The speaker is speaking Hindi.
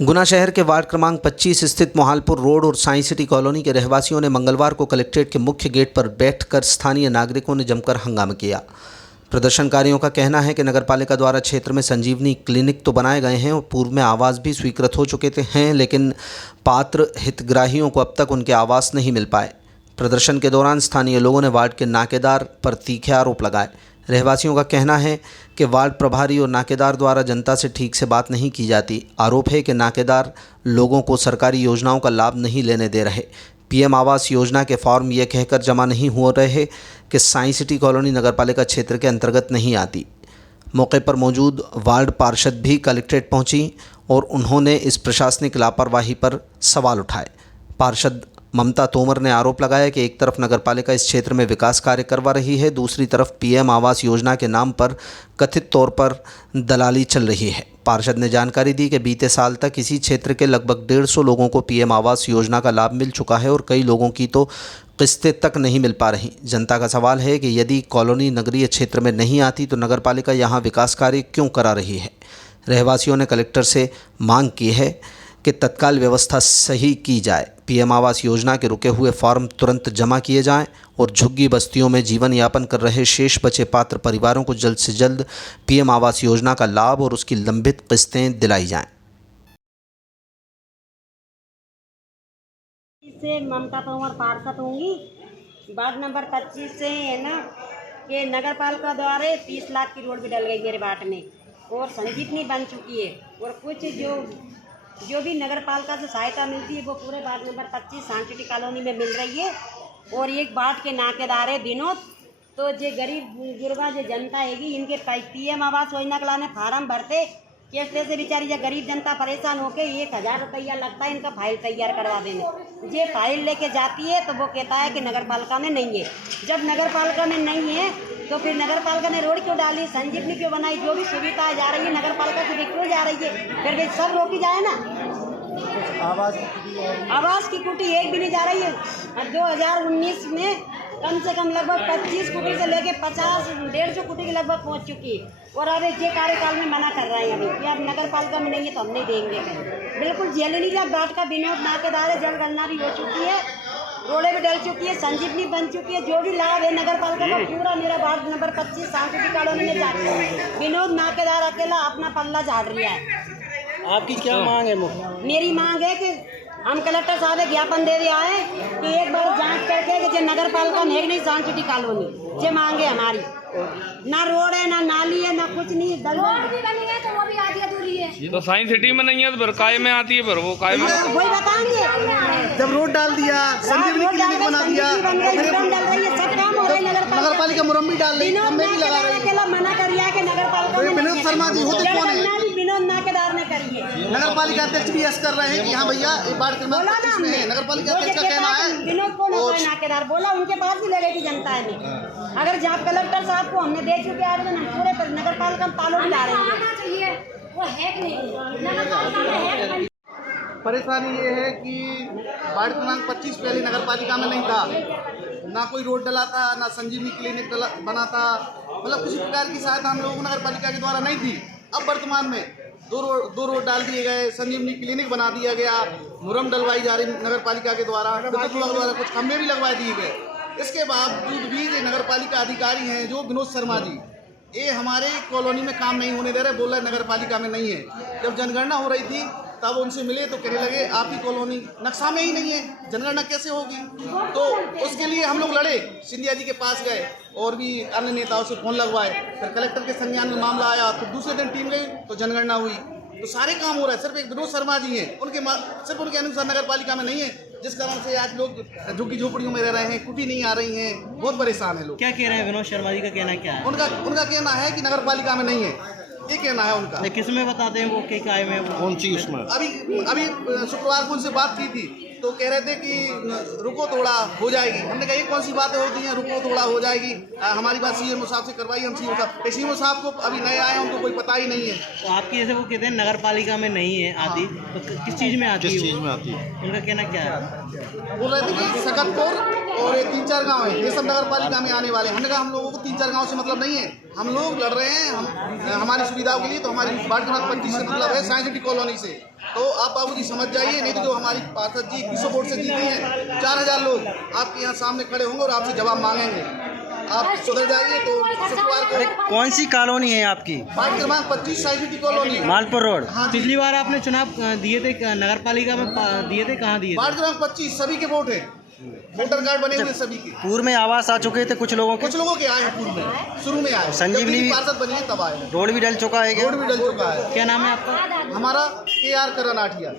गुना शहर के वार्ड क्रमांक 25 स्थित मोहालपुर रोड और साइंस सिटी कॉलोनी के रहवासियों ने मंगलवार को कलेक्ट्रेट के मुख्य गेट पर बैठकर स्थानीय नागरिकों ने जमकर हंगामा किया। प्रदर्शनकारियों का कहना है कि नगरपालिका द्वारा क्षेत्र में संजीवनी क्लिनिक तो बनाए गए हैं और पूर्व में आवास भी स्वीकृत हो चुके हैं, लेकिन पात्र हितग्राहियों को अब तक उनके आवास नहीं मिल पाए। प्रदर्शन के दौरान स्थानीय लोगों ने वार्ड के नाकेदार पर तीखे आरोप लगाए। रहवासियों का कहना है कि वार्ड प्रभारी और नाकेदार द्वारा जनता से ठीक से बात नहीं की जाती। आरोप है कि नाकेदार लोगों को सरकारी योजनाओं का लाभ नहीं लेने दे रहे। पीएम आवास योजना के फॉर्म ये कहकर जमा नहीं हो रहे कि साइंस सिटी कॉलोनी नगरपालिका क्षेत्र के अंतर्गत नहीं आती। मौके पर मौजूद वार्ड पार्षद भी कलेक्ट्रेट पहुंची और उन्होंने इस प्रशासनिक लापरवाही पर सवाल उठाए। पार्षद ममता तोमर ने आरोप लगाया कि एक तरफ नगरपालिका इस क्षेत्र में विकास कार्य करवा रही है, दूसरी तरफ पीएम आवास योजना के नाम पर कथित तौर पर दलाली चल रही है। पार्षद ने जानकारी दी कि बीते साल तक इसी क्षेत्र के लगभग 150 लोगों को पीएम आवास योजना का लाभ मिल चुका है और कई लोगों की तो किस्तें तक नहीं मिल पा रही। जनता का सवाल है कि यदि कॉलोनी नगरीय क्षेत्र में नहीं आती तो नगरपालिका यहाँ विकास कार्य क्यों करा रही है। रहवासियों ने कलेक्टर से मांग की है कि तत्काल व्यवस्था सही की जाए, पीएम आवास योजना के रुके हुए फॉर्म तुरंत जमा किए जाएं और झुग्गी बस्तियों में जीवन यापन कर रहे शेष बचे पात्र परिवारों को जल्द से जल्द पीएम आवास योजना का लाभ और उसकी लंबित किस्तें दिलाई जाएं। से ममता तोमर पार्षद होंगी, वार्ड नंबर 25 से है ना। ये नगर पालिका द्वारा 30 लाख की रोड भी डल गई मेरे वार्ड में और संजीवनी बन चुकी है और कुछ जो भी नगर पालिका से सहायता मिलती है वो पूरे ward number 25 science city colony में मिल रही है। और एक वार्ड के नाकेदार है विनोद, तो जो गरीब गुरबा जो जनता हैगी इनके पीएम आवास योजना के लाने फार्म भरते कैसे से बेचारी जो गरीब जनता परेशान होके 1000 रुपया लगता है इनका फाइल तैयार करवा देने। ये फाइल लेके जाती है तो वो कहता है कि नगर पालिका में नहीं है। जब नगर पालिका में नहीं है तो फिर नगर पालिका ने रोड क्यों डाली, संजीवनी क्यों बनाई, जो भी सुविधाएं जा रही है नगर पालिका से क्यों जा रही है, फिर भी सब रोकी जाए ना। आवास की कुटी एक भी नहीं जा रही है। 2019 में कम से कम लगभग 25 कुटी से लेके 50-150 कुटी के लगभग पहुंच चुकी है और अब ये कार्यकाल में मना कर रहे हैं अभी कि अब नगर पालिका में नहीं है तो हम नहीं देंगे। बिल्कुल झेलनी का बाट का विनोद नाकेदार है, जनगणना भी हो चुकी है, रोडें भी डल चुकी है, संजीवनी बन चुकी है। जो भी लाभ है नगर पालिका का पूरा मेरा ward number 25 science city colony में जाता है। विनोद नाकेदार अकेला अपना पल्ला झाड़ रहा है। आपकी क्या मांग है? मेरी मांग है कि हम कलेक्टर साहब ज्ञापन दे दिया है कि एक बार जांच करके कि जो नगर पालिका में नहीं साइंस सिटी कॉलोनी ये मांगे हमारी। ना रोड है, ना नाली है, ना कुछ नहीं। रोड भी बनी है तो वो भी आधी अधूरी है। तो साइंस सिटी में नहीं है तो फिर काय में आती है, फिर वो काय में वही बताएंगे। जब रोड डाल दिया, संजीवनी क्लिनिक बना दिया, नगर पालिका मुरम्मी डाल रही, खम्भे भी लगा रही। अकेला मना कर रहा है कि नगर पालिका में विनोद शर्मा जी होते कौन है? विनोद नाकेदार ने करी है। नगर पालिका अध्यक्ष भी ऐसा कर रहे हैं कि हाँ भैया एक बार नगर पालिका अध्यक्ष का कहना है विनोद कौन होता है नाकेदार, बोला उनके पास भी ले गई थी जनता ने। अगर जहाँ कलेक्टर साहब को हमने दे चुके आवेदन, हम पूरे पर नगर पालिका में तालों भी ला रहे हैं। वो है कि नहीं नगर पालिका में है कि नहीं? परेशानी ये है कि वार्ड क्रमांक 25 पहले नगर पालिका में नहीं था, ना कोई रोड डला था, ना संजीवनी क्लिनिक बना था, मतलब किसी प्रकार की सहायता हम लोगों को नगर पालिका के द्वारा नहीं थी। अब वर्तमान में दो रोड डाल दिए गए, संजीवनी क्लिनिक बना दिया गया, मुरम डलवाई जा रही नगर पालिका के द्वारा, विद्युत विभाग द्वारा कुछ खंभे भी लगवा दिए गए। इसके बावजूद भी जो नगर पालिका अधिकारी हैं जो विनोद शर्मा जी, ये हमारे कॉलोनी में काम नहीं होने दे रहे, बोल रहे नगर पालिका में नहीं है। जब जनगणना हो रही थी तब उनसे मिले तो कहने लगे आपकी कॉलोनी नक्शा में ही नहीं है, जनगणना कैसे होगी। तो उसके लिए हम लोग लड़े, सिंधिया जी के पास गए और भी अन्य नेताओं से फोन लगवाए। फिर कलेक्टर के संज्ञान में मामला आया, तो दूसरे दिन टीम गई तो जनगणना हुई। तो सारे काम हो रहा है, सिर्फ एक विनोद शर्मा जी हैं, सिर्फ उनके अनुसार नगर पालिका में नहीं है, जिस कारण से आज लोग झुग्गी झोपड़ियों में रह रहे हैं, कुटी नहीं आ रही हैं, बहुत परेशान है लोग। क्या कह रहे हैं विनोद शर्मा जी का कहना क्या है? उनका कहना है कि नगर पालिका में नहीं है, ये कहना है उनका। किस में बताते हैं वो के काय में, कौन सी उसमें? अभी शुक्रवार को उनसे बात की थी तो कह रहे थे कि रुको थोड़ा हो जाएगी। हमने कहा ये कौन सी बातें होती हैं, रुको थोड़ा हो जाएगी। हमारी बात सीएम साहब से करवाई, हम सीएम साहब को अभी नए आए हैं, उनको कोई पता ही नहीं है। तो आपकी जैसे वो कहते हैं नगर पालिका में नहीं है आती, तो किस चीज़ में आती है? उनका कहना क्या है? बोल रहे थे कि सकतपुर और ये 3-4 गाँव है, ये सब नगर पालिका में आने वाले। हमने कहा हम लोगों को 3-4 गाँव से मतलब नहीं है, हम लोग लड़ रहे हैं हमारी सुविधाओं के लिए। तो हमारी वार्ड क्रमांक 25 से मतलब है साइंस सिटी कॉलोनी से। तो आप बाबूजी समझ जाइए, नहीं तो जो हमारी पार्षद जी 2100 वोट से जीती हैं, 4000 लोग आपके यहाँ सामने खड़े होंगे और आपसे जवाब मांगेंगे। आप सुधर जाइए तो शुक्रवार अरे को कौन सी कॉलोनी है आपकी? वार्ड क्रमांक 25 Sai city colony, Malpur road. हाँ जी। पिछली बार आपने चुनाव दिए थे नगर पालिका में दिए थे, कहाँ दिए थे? वार्ड क्रमांक 25 सभी के वोट है, वोटर कार्ड बने हुए सभी के। पूर्व में आवास आ चुके थे कुछ लोगों के, कुछ लोगों के आए हैं पूर्व में, शुरू में आए, संजीवनी भी पार्षद बनी है तब आए हैं। रोड भी डल चुका है क्या? रोड भी डल चुका है। क्या नाम है आपका? हमारा KR करण आठिया।